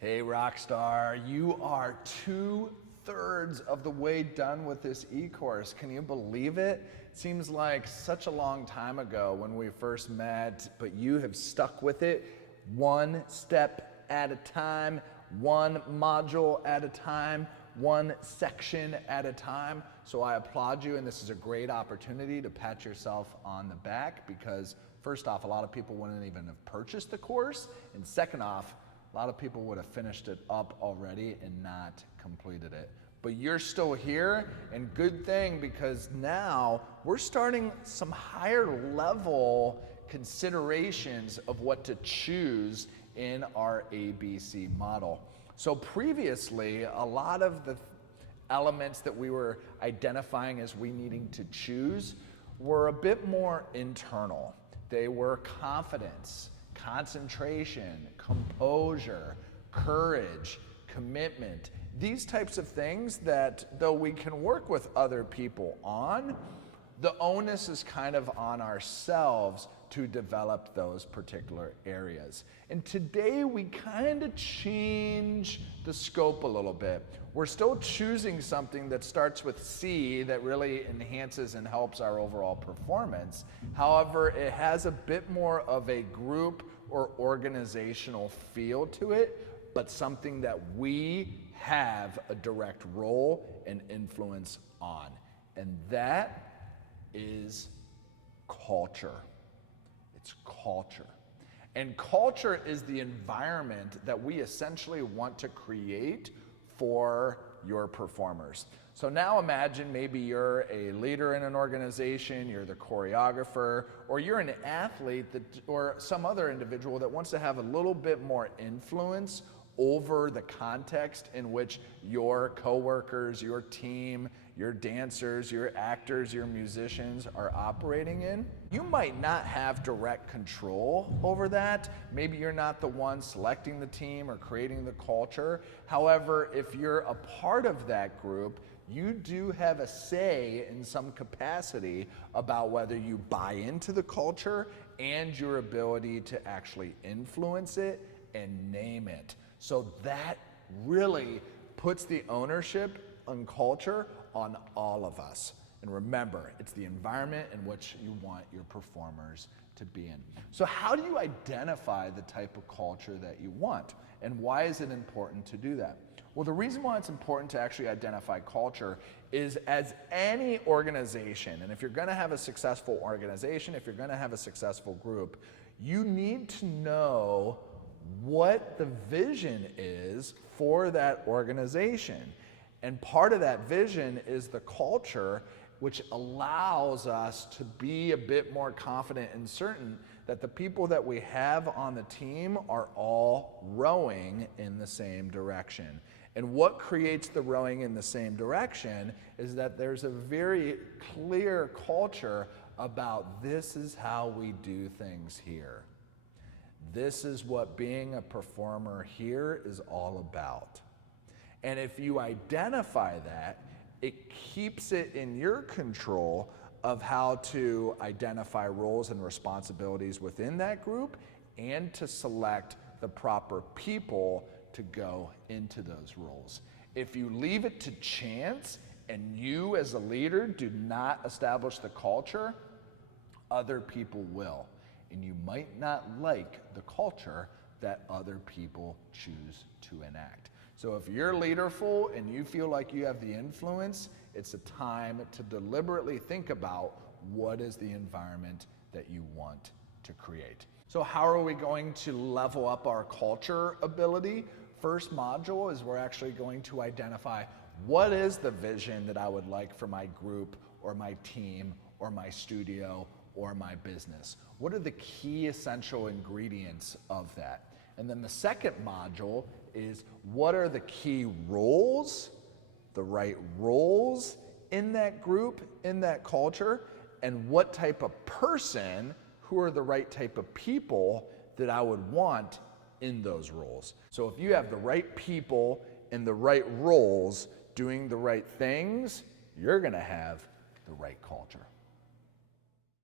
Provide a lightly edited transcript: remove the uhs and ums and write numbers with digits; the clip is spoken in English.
Hey Rockstar, you are 2/3 of the way done with this e-course. Can you believe it? It seems like such a long time ago when we first met, but you have stuck with it one step at a time, one module at a time, one section at a time. So I applaud you, and this is a great opportunity to pat yourself on the back because first off, a lot of people wouldn't even have purchased the course, and second off, a lot of people would have finished it up already and not completed it. But you're still here, and good thing, because now we're starting some higher level considerations of what to choose in our ABC model. So previously, a lot of the elements that we were identifying as we needing to choose were a bit more internal. They were confidence, concentration, composure, courage, commitment, these types of things that though we can work with other people on, the onus is kind of on ourselves to develop those particular areas. And today we kind of change the scope a little bit. We're still choosing something that starts with C that really enhances and helps our overall performance. However, it has a bit more of a group or organizational feel to it, but something that we have a direct role and influence on. And that is culture. It's culture. And culture is the environment that we essentially want to create for your performers. So now imagine maybe you're a leader in an organization, you're the choreographer, or you're an athlete or some other individual that wants to have a little bit more influence over the context in which your coworkers, your team, your dancers, your actors, your musicians are operating in. You might not have direct control over that. Maybe you're not the one selecting the team or creating the culture. However, if you're a part of that group, you do have a say in some capacity about whether you buy into the culture and your ability to actually influence it and name it. So that really puts the ownership on culture on all of us. And remember, it's the environment in which you want your performers to be in. So how do you identify the type of culture that you want? And why is it important to do that? Well, the reason why it's important to actually identify culture is, as any organization, and if you're gonna have a successful organization, if you're gonna have a successful group, you need to know what the vision is for that organization. And part of that vision is the culture, which allows us to be a bit more confident and certain that the people that we have on the team are all rowing in the same direction. And what creates the rowing in the same direction is that there's a very clear culture about this is how we do things here. This is what being a performer here is all about. And if you identify that, it keeps it in your control of how to identify roles and responsibilities within that group and to select the proper people to go into those roles. If you leave it to chance and you as a leader do not establish the culture, other people will. And you might not like the culture that other people choose to enact. So if you're leaderful and you feel like you have the influence, it's a time to deliberately think about what is the environment that you want to create. So how are we going to level up our culture ability? First module is we're actually going to identify what is the vision that I would like for my group or my team or my studio or my business. What are the key essential ingredients of that? And then the second module is what are the key roles, the right roles in that group, in that culture, and what type of person, who are the right type of people that I would want in those roles. So if you have the right people in the right roles doing the right things, you're gonna have the right culture.